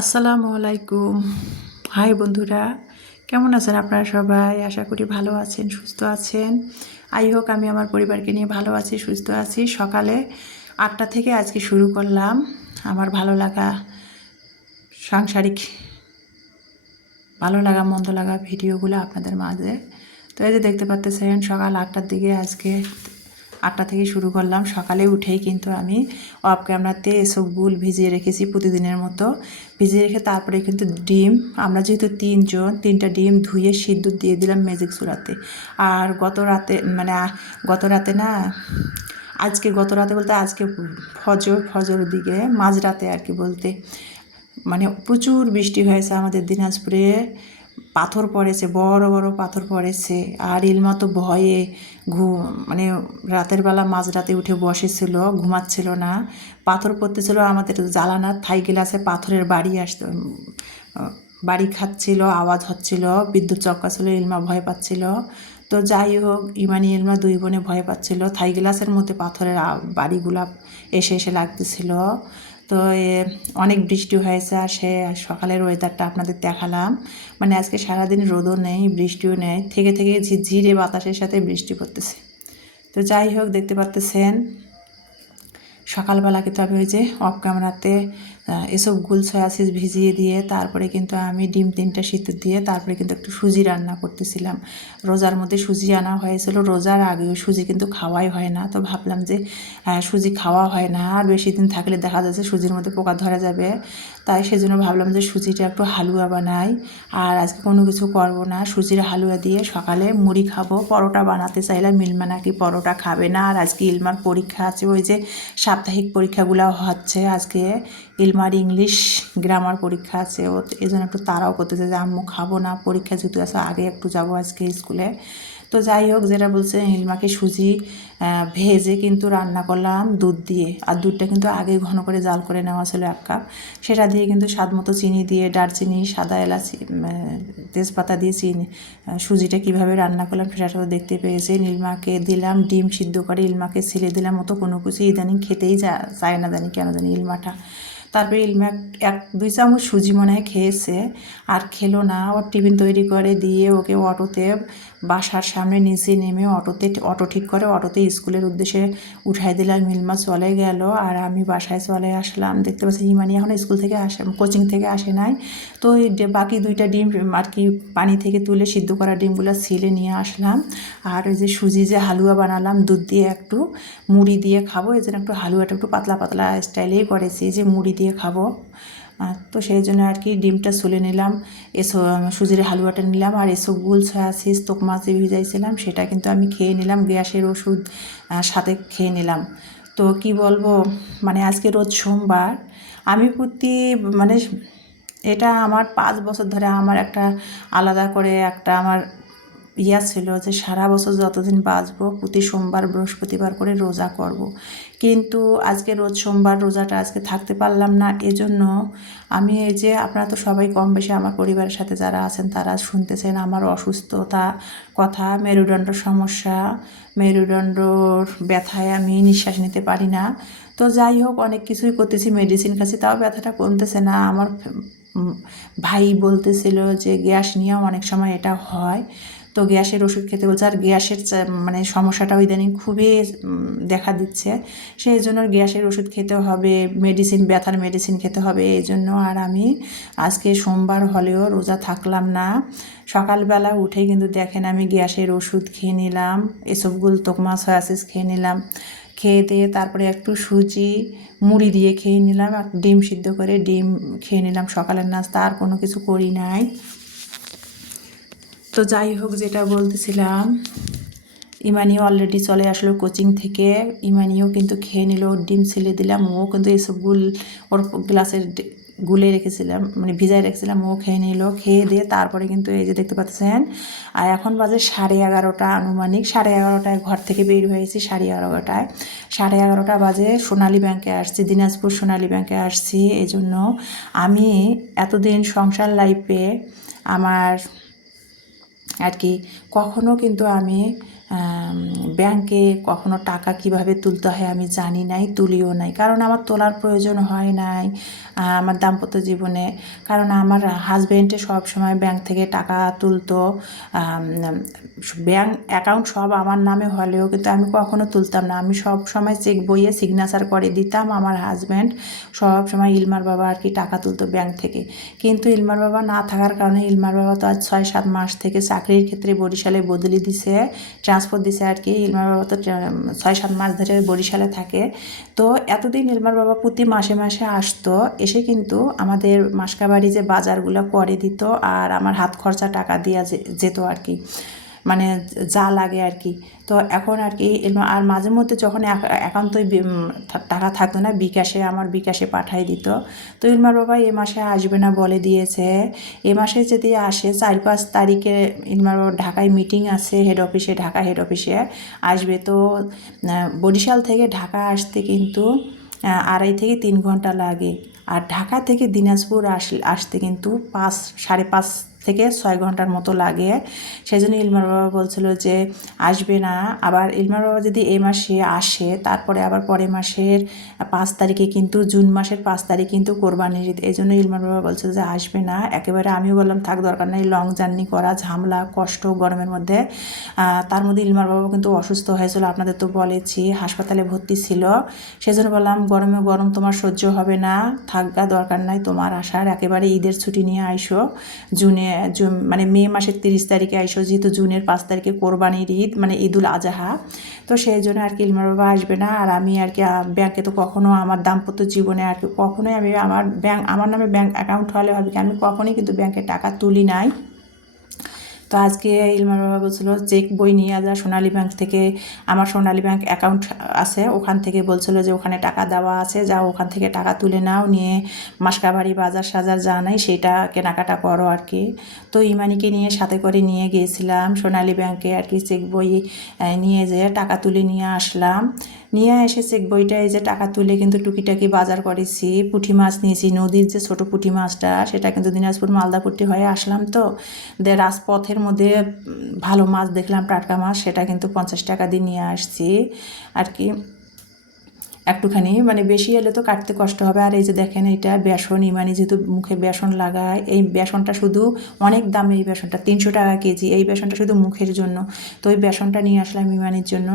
আসসালামু আলাইকুম। হাই বন্ধুরা, কেমন আছেন আপনারা সবাই? আশা করি ভালো আছেন, সুস্থ আছেন। হোক আমি আমার পরিবারকে নিয়ে ভালো আছি, সুস্থ আছি। সকালে 8টা থেকে আজকে শুরু করলাম আমার সাংসারিক ভালো লাগা মন্দ লাগা ভিডিওগুলো আপনাদের মাঝে। তো এই যে দেখতে পাচ্ছেন সকাল 8টার দিকে আজকে 8টা থেকে শুরু করলাম। সকালে উঠেই কিন্তু আমি অফ ক্যামেরাতে এসবগুলো ভিজিয়ে রেখেছি প্রতিদিনের মতো। ভিজিয়ে রেখে তারপরে কিন্তু ডিম, আমরা যেহেতু 3টা ডিম ধুয়ে সিদ্ধ দিয়ে দিলাম ম্যাজিক চুলাতে। আর গত রাতে না, গত রাতে বলতে আজকে ফজর দিকে মাঝরাতে আর কি বলতে, প্রচুর বৃষ্টি হয়েছে আমাদের দিনাজপুরে। পাথর পড়েছে, বড় বড় পাথর পড়েছে। আর ইলমা তো ভয়ে রাতের বেলা মাঝরাতে উঠে বসেছিল, ঘুমাচ্ছিল না। পাথর পড়তেছিল আমাদের জালানার থাই গ্লাসে, পাথরের বাড়ি খাচ্ছিল, আওয়াজ হচ্ছিল, বিদ্যুৎ চক্কা ছিল। ইলমা ভয় পাচ্ছিল। তো যাই হোক, ইমানি ইলমা দুই বোনে ভয় পাচ্ছিল। থাই গ্লাসের মধ্যে পাথরের বাড়িগুলা এসে এসে লাগতেছিল। তো অনেক বৃষ্টি হয়েছে। আর সকালের ওয়েদারটা আপনাদের দেখালাম। আজকে সারাদিন রোদও নেই, বৃষ্টিও নেই, থেকে থেকে ঝিরঝিরে বাতাসের সাথে বৃষ্টি পড়তেছে। তো যাই হোক, দেখতে পাচ্ছেন সকালবেলা কিন্তু আমি ওই যে অফ ক্যামেরাতে এসব সয়া সস ভিজিয়ে দিয়ে তারপরে কিন্তু আমি ডিম 3টা সিদ্ধ দিয়ে তারপরে কিন্তু একটু সুজি রান্না করতেছিলাম। রোজার মধ্যে সুজি আনা হয়েছিল, রোজার আগেও সুজি কিন্তু খাওয়াই হয় না। তো ভাবলাম যে সুজি খাওয়া হয় না, আর বেশি দিন থাকলে দেখা যাচ্ছে সুজির মধ্যে পোকা ধরা যাবে। তাই সেজন্য ভাবলাম যে সুজিটা একটু হালুয়া বানাই। আর আজকে কোনো কিছু করব না, সুজির হালুয়া দিয়ে সকালে মুড়ি খাবো। পরোটা বানাতে চাইলাম, ইলমা নাকি পরোটা খাবে না। আর আজকে ইলমার পরীক্ষা আছে, ওই যে সাপ্তাহিক পরীক্ষাগুলো হচ্ছে। আজকে ইলমার ইংলিশ গ্রামার পরীক্ষা আছে, ও এই জন্য একটু তাড়াও করতেছে যে আম্মু খাবো না, পরীক্ষা যেহেতু আছে আগে একটু যাবো আজকে স্কুলে। তো যাই হোক, যেটা বলছে, ইলমাকে সুজি ভেজে কিন্তু রান্না করলাম দুধ দিয়ে। আর দুধটা কিন্তু আগে ঘন করে জাল করে নেওয়া ছিল 1 কাপ। সেটা দিয়ে কিন্তু স্বাদ মতো চিনি দিয়ে, দারচিনি, সাদা এলাচি, তেজপাতা দিয়ে সুজিটা কীভাবে রান্না করলাম সেটাও দেখতে পেয়েছে। ইলমাকে দিলাম ডিম সিদ্ধ করে, ইলমাকে ছেলে দিলাম। মতো কোনো কিছু ইদানিং খেতেই চায় না, জানি কেন জানি ইলমাটা। তারপরে ইলমা 1-2 চামচ সুজি মনে হয় খেয়েছে, আর খেলো না। ওর টিফিন তৈরি করে দিয়ে ওকে অটোতে বাসার সামনে নিচে নেমে অটো ঠিক করে অটোতে স্কুলের উদ্দেশ্যে উঠাই দিলাম। ইলমা চলে গেল আর আমি বাসায় চলে আসলাম। দেখতে পাচ্ছি ইমানি এখন স্কুল থেকে কোচিং থেকে আসে নাই। তো বাকি 2টা ডিম আর কি পানি থেকে তুলে সিদ্ধ করা ডিমগুলো ছিলে নিয়ে আসলাম। আর ওই যে সুজি যে হালুয়া বানালাম দুধ দিয়ে, একটু মুড়ি দিয়ে খাবো, এই জন্য একটু হালুয়াটা একটু পাতলা পাতলা স্টাইলেই করেছি যে মুড়ি দিয়ে খাবো। তো সেই জন্য আর কি ডিমটা ছুলে নিলাম, সুজির হালুয়াটা নিলাম। আর এসবগুল সয়া সস তোকমাছে ভিজাইছিলাম, সেটা কিন্তু আমি খেয়ে নিলাম। গ্যাসের ওষুধ সাথে খেয়ে নিলাম। তো কি বলবো, আজকে রোজ সোমবার। আমি এটা আমার 5 বছর ধরে আমার একটা আলাদা করে একটা আমার ছিল যে সারা বছর যতদিন বাঁচবো প্রতি সোমবার বৃহস্পতিবার করে রোজা করব। কিন্তু আজকে রোজ সোমবার রোজাটা আজকে থাকতে পারলাম না। এজন্য আমি এই যে, আপনারা তো সবাই কম বেশি আমার পরিবারের সাথে যারা আছেন তারা শুনতেছেন আমার অসুস্থতা কথা, মেরুদণ্ড সমস্যা, মেরুদণ্ডর ব্যথায় আমি নিঃশ্বাস নিতে পারি না। তো যাই হোক, অনেক কিছুই করতেছি, মেডিসিন খাচ্ছি, তাও ব্যথাটা কমতেছে না। আমার ভাই বলতেছিল যে গ্যাস নিয়েও অনেক সময় এটা হয়, তো গ্যাসের ওষুধ খেতে বলছে। আর গ্যাসের সমস্যাটা ইদানিং খুবই দেখা দিচ্ছে, সেই জন্য গ্যাসের ওষুধ খেতে হবে, ব্যথার মেডিসিন খেতে হবে এই জন্য। আর আমি আজকে সোমবার হলেও রোজা থাকলাম না। সকালবেলা উঠে কিন্তু দেখেন আমি গ্যাসের ওষুধ খেয়ে নিলাম, এসবগুলো তোকমা সয়া সস খেয়ে নিলাম। খেয়ে দিয়ে তারপরে একটু সুজি মুড়ি দিয়ে খেয়ে নিলাম, ডিম সিদ্ধ করে ডিম খেয়ে নিলাম সকালের নাস্তা। আর কোনো কিছু করি নাই। তো যাই হোক, যেটা বলতেছিলাম, ইমানিও অলরেডি চলে আসলো কোচিং থেকে। ইমানিও কিন্তু খেয়ে নিল, ডিম ছিলে দিলাম, ও কিন্তু এসবগুল ওর গ্লাসের গুলে রেখেছিলাম, ভিজায় রেখেছিলাম, ও খেয়ে নিল। খেয়ে দিয়ে তারপরে কিন্তু এই যে দেখতে পাচ্ছেন, আর এখন বাজে 11:30 আনুমানিক। 11:30টায় ঘর থেকে বের হয়েছি, 11:30টায়। 11:30 বাজে সোনালী ব্যাংকে আসছি, দিনাজপুর সোনালী ব্যাংকে আসছি। এই জন্য আমি এতদিন সংসার লাইফে আমার আর কি কখনো কিন্তু আমি ব্যাংকে কখনো টাকা কিভাবে তুলতে হয় আমি জানি নাই, তুলিও নাই, কারণ আমার তোলার প্রয়োজন হয় নাই আমার দাম্পত্য জীবনে। কারণ আমার হাজব্যান্ডে সব সময় ব্যাংক থেকে টাকা তুলতো, ব্যাংক অ্যাকাউন্ট সব আমার নামে হলেও কিন্তু আমি কখনো তুলতাম না। আমি সব সময় চেক বইয়ে সিগনেচার করে দিতাম। আমার হাজব্যান্ড সব সময় ইলমার বাবা আর কি টাকা তুলতো ব্যাংক থেকে। কিন্তু ইলমার বাবা না থাকার কারণে, ইলমার বাবা তো আজ 6-7 মাস থেকে চাকরির ক্ষেত্রে বরিশালে বদলি দিছে, ট্রান্সফার দিছে আর কি। ইলমার বাবা তো 6-7 মাস ধরে বরিশালে থাকে। তো এতদিন ইলমার বাবা প্রতি মাসে মাসে আসতো, এসে কিন্তু আমাদের মাসকাবাড়ি যে বাজারগুলো করে দিত আর আমার হাত খরচা টাকা দেওয়া যেত আর কি, মানে যা লাগে আর কি। তো এখন আর কি আর মাঝে মধ্যে যখন একান্তই টাকা থাকতো না, আমার বিকাশে পাঠাই দিত। তো ইলমার বাবা এ মাসে আসবে না বলে দিয়েছে। এ মাসে যদি আসে 4-5 তারিখে ইলমার বাবা ঢাকায় মিটিং আছে ঢাকা হেড অফিসে আসবে। তো বরিশাল থেকে ঢাকা আসতে কিন্তু 2.5 থেকে 3 ঘন্টা লাগে। আর ঢাকা থেকে দিনাজপুর আসতে কিন্তু 5-5.5 থেকে 6 ঘন্টার মতো লাগে। সেই জন্য ইলমার বাবা বলছিল যে আসবে না। আবার ইলমার বাবা যদি এই মাসে আসে, তারপরে আবার পরের মাসের 5 তারিখে কিন্তু, জুন মাসের 5 তারিখ কিন্তু কোরবানির ঈদ। এই জন্য ইলমার বাবা বলছিল যে আসবে না একেবারে। আমিও বললাম থাক, দরকার নেই, লং জার্নি করা, ঝামেলা, কষ্ট গরমের মধ্যে। তার মধ্যে ইলমার বাবা কিন্তু অসুস্থ হয়েছিল, আপনাদের তো বলেছি, হাসপাতালে ভর্তি ছিল। সেজন্য বললাম গরমে গরম তোমার সহ্য হবে না, থাকগা, দরকার নাই তোমার আসার, একেবারে ঈদের ছুটি নিয়ে আইসো। মানে মে মাসের 30 তারিখে আইসো, যেহেতু জুনের 5 তারিখে কোরবানির ঈদ, মানে ঈদুল আজহা। তো সেই জন্য আর কি ইলমার বাবা আসবে না। আর আমি আর কি ব্যাংকে তো কখনো আমার দাম্পত্য জীবনে আর কি কখনোই আমি আমার নামে ব্যাংক অ্যাকাউন্ট হলে হবে কি, আমি কখনোই কিন্তু ব্যাংকে টাকা তুলি নাই। তো আজকে ইলমার বাবা বলছিল চেক বই নিয়ে যা সোনালী ব্যাংক থেকে, আমার সোনালী ব্যাংক অ্যাকাউন্ট আছে, ওখান থেকে বলছিল যে ওখানে টাকা দেওয়া আছে, যাও ওখান থেকে টাকা তুলে নাও, নিয়ে মাসকাবাড়ি বাজার সাজার যা নাই সেটা কেনাকাটা করো আর কি। তো ইমানিকে নিয়ে সাথে করে নিয়ে গিয়েছিলাম সোনালী ব্যাংকে আর কি, চেক বই নিয়ে যেয়ে টাকা তুলে নিয়ে আসলাম। নিয়ে এসে চেক বইটা এই যে টাকা তুলে কিন্তু টুকিটাকি বাজার করেছি। পুঁটি মাছ নিয়েছি, নদীর যে ছোটো পুঁটি মাছটা, সেটা কিন্তু দিনাজপুর মালদাপট্টি হয়ে আসলাম। তো রাজপথের মধ্যে ভালো মাছ দেখলাম, টাটকা মাছ, সেটা কিন্তু 50 টাকা দিয়ে নিয়ে আসছি আর কি। একটুখানি মানে বেশি এলে তো কাটতে কষ্ট হবে। আর এই যে দেখেন, এটা বেসন, ইমানি যেহেতু মুখে বেসন লাগায়, এই বেসনটা শুধু অনেক দামে, এই বেসনটা 300 টাকা কেজি, এই বেসনটা শুধু মুখের জন্য। তো ওই বেসনটা নিয়ে আসলাম ইমানির জন্য,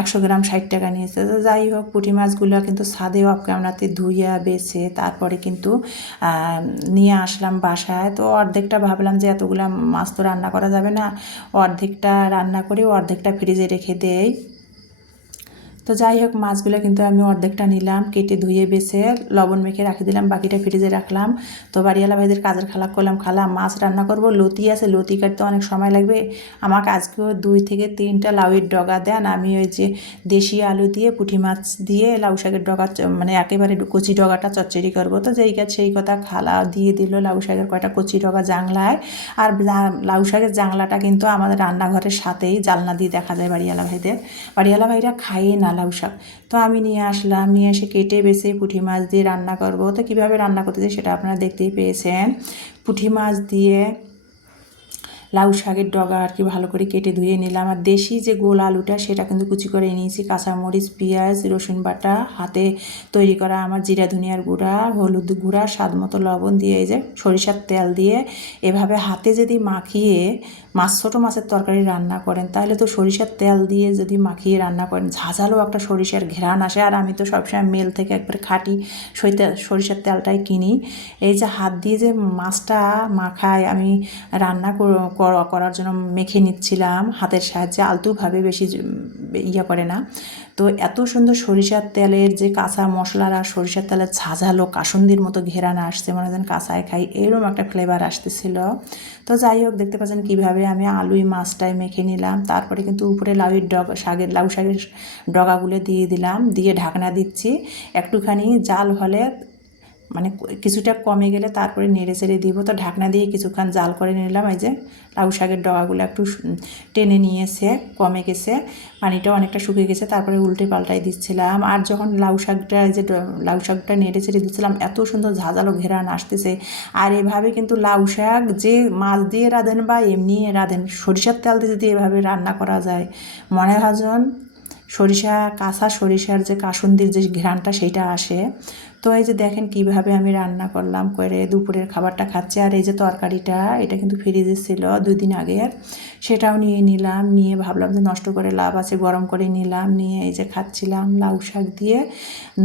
100 গ্রাম 60 টাকা নিয়েছে। তো যাই হোক, পুঁটি মাছগুলো কিন্তু ছাদে অফ ক্যামেরাতে ধুইয়া বেছে তারপরে কিন্তু নিয়ে আসলাম বাসায়। তো অর্ধেকটা ভাবলাম যে এতগুলা মাছ তো রান্না করা যাবে না, অর্ধেকটা রান্না করে অর্ধেকটা ফ্রিজে রেখে দেই। তো যাই হোক, মাছগুলো কিন্তু আমি অর্ধেকটা নিলাম, কেটে ধুয়ে বেছে লবণ মেখে রাখে দিলাম, বাকিটা ফ্রিজে রাখলাম। তো বাড়িওয়ালা ভাইদের কাজের খালা করলাম, খালা মাছ রান্না করব, লতি আছে, লতি কাটতে অনেক সময় লাগবে, আমাকে আজকেও 2 থেকে 3টা লাউয়ের ডগা দেন, আমি ওই যে দেশি আলু দিয়ে পুঁটি মাছ দিয়ে লাউ শাকের ডগা, মানে একেবারে কচি ডগাটা চচ্চড়ি করবো। তো যেই কাজ সেই কথা, খালা দিয়ে দিল লাউ শাকের কয়টা কচি ডগা জাংলায়। আর লাউ শাকের জাংলাটা কিন্তু আমাদের রান্নাঘরের সাথেই, জানলা দিয়ে দেখা যায় বাড়িওয়ালা ভাইদের। বাড়িওয়ালা ভাইরা খাইয়ে না লাউ শাক। তো আমি নিয়ে আসলাম, নিয়ে এসে কেটে বেছে পুঁটি মাছ দিয়ে রান্না করব। তো কীভাবে রান্না করতেছি সেটা আপনারা দেখতেই পেয়েছেন। পুঁটি মাছ দিয়ে লাউ শাকের ডগা আর কি ভালো করে কেটে ধুয়ে নিলাম। আর দেশি যে গোল আলুটা, সেটা কিন্তু কুচি করে নিয়েছি, কাঁচামরিচ, পেঁয়াজ, রসুন বাটা, হাতে তৈরি করা আমার জিরা ধনিয়ার গুঁড়া, হলুদ গুঁড়া, স্বাদ মতো লবণ দিয়ে, এই যে সরিষার তেল দিয়ে এভাবে হাতে যদি মাখিয়ে ছোটো মাছের তরকারি রান্না করেন, তাহলে তো সরিষার তেল দিয়ে যদি মাখিয়ে রান্না করেন, ঝাঁঝালো একটা সরিষার ঘ্রাণ আসে। আর আমি তো সবসময় মেল থেকে একবারে খাঁটি সরিষার তেলটাই কিনি। এই যে হাত দিয়ে যে মাছটা মাখায়, আমি রান্না করার জন্য মেখে নিচ্ছিলাম হাতের সাহায্যে, আলতুভাবে, বেশি করে না। তো এত সুন্দর সরিষার তেলের যে কাঁচা মশলার আর সরিষার তেলের ঝাঁঝালো কাসুন্দির মতো ঘেরান আসছে, মনে হয় কাঁচায় খাই, এরকম একটা ফ্লেভার আসতেছিল। তো যাই হোক, দেখতে পাচ্ছেন কীভাবে আমি আলুই মাছটাই মেখে নিলাম। তারপরে কিন্তু উপরে লাউ শাকের ডগাগুলো দিয়ে দিলাম, দিয়ে ঢাকনা দিচ্ছি। একটুখানি জাল হলে মানে কিছুটা কমে গেলে তারপরে নেড়ে চেড়ে দিব। তো ঢাকনা দিয়ে কিছুক্ষণ জাল করে নিলাম। এই যে লাউ শাকের ডগাগুলো একটু টেনে নিয়েছে, কমে গেছে, পানিটাও অনেকটা শুকিয়ে গেছে। তারপরে উল্টে পাল্টাই দিচ্ছিলাম। আর যখন লাউ শাকটা নেড়ে চেড়ে দিচ্ছিলাম, এত সুন্দর ঝাঁঝালো ঘেরান আসতেছে। আর এভাবে কিন্তু লাউ শাক যে মাছ দিয়ে রাঁধেন বা এমনি রাঁধেন, সরিষার তেল দিয়ে যদি এভাবে রান্না করা যায়, মনে হয় যেন কাঁচা সরিষার যে কাসুন্দির যে ঘ্রাণটা সেইটা আসে। তো এই যে দেখেন কিভাবে আমি রান্না করলাম, করে দুপুরের খাবারটা খাচ্ছি। আর এই যে তরকারিটা, এটা কিন্তু ফ্রিজে ছিল 2 দিন আগের, সেটাও নিয়ে নিলাম। নিয়ে ভাবলাম যে নষ্ট করে লাভ আছে, গরম করে নিলাম। নিয়ে এই যে খাচ্ছিলাম লাউ শাক দিয়ে।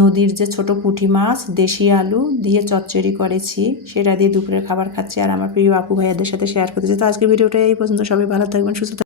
নদীর যে ছোট পুঁটি মাছ, দেশি আলু দিয়ে চচ্চড়ি করেছি, সেটা দিয়ে দুপুরের খাবার খাচ্ছি আর আমার প্রিয় আপু ভাইয়াদের সাথে শেয়ার করতেছি। তো আজকে ভিডিওটা এই পর্যন্ত। সবাই ভালো থাকবেন, সুস্থ থাকবেন।